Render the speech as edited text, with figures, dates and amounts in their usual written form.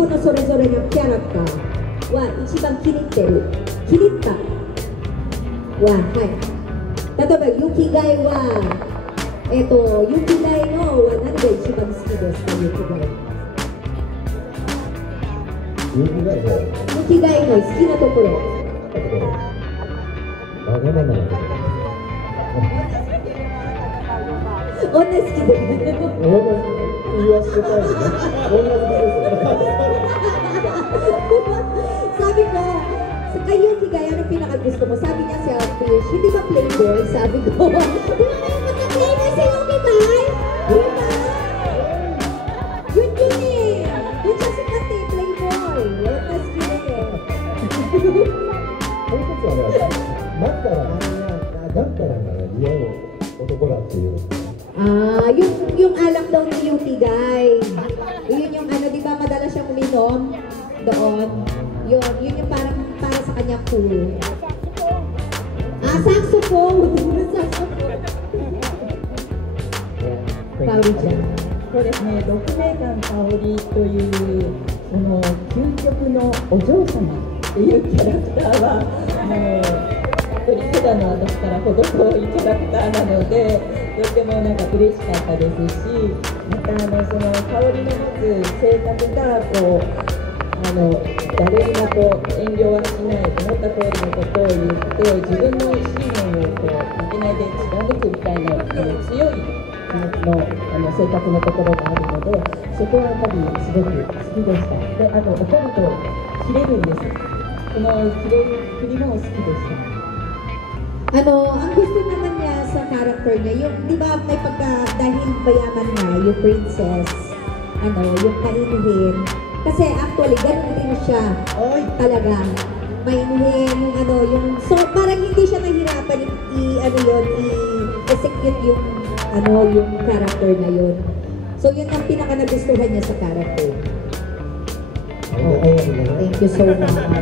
このそれぞれのキャラクターは一番気に入ってる、気に入ったは、はい、例えばユキガイはユキガイのは何が一番好きですか？ユキガイ、ユキガイのユキガイの好きなところ、わがままなとこ女好きで言わせてたいですね。女好きですよsabi ko, sa kayo, Kigay, ano pinakagusto mo? Sabi niya selfish, hindi ba playboy? Sabi ko, di ba magka-playboy sa iyo, Kigay? Di ba? Yun yun eh. Yun siya sikat eh, playboy. Watas kilig eh. もう一つはね、だったら似合う男だっていう。yung alak daw ni yung Kigay. Yun yung ano, di ba madalas siyang uminom doon? Yun yung parang para sa kanya cool. Saxophone! Saxophone! 香織ちゃん。そうですね、六名館香織というその究極のお嬢様っていうキャラクターは一人ただの私から程遠いキャラクターなので、とってもなんか嬉しかったですし、またその香織の持つ性格がこう誰にもこう遠慮はしない、思った通りのことを言って自分の信念をこういきなりで貫くみたいな強い気持ちの性格のところがあるので、そこはやっぱりすごく好きでした。で、怒ると切れるんです。この切れる振りも好きでした。ang gusto naman niya sa character niya, yung, di ba may dahil bayaman nga, yung princess, yung kainihin. Kasi actually, ganun din siya. Talaga. Mainihin, yung, so parang hindi siya nahirapan i-execute yung, yung character na yun. So yun ang pinaka nagustuhan niya sa character. Thank you so much.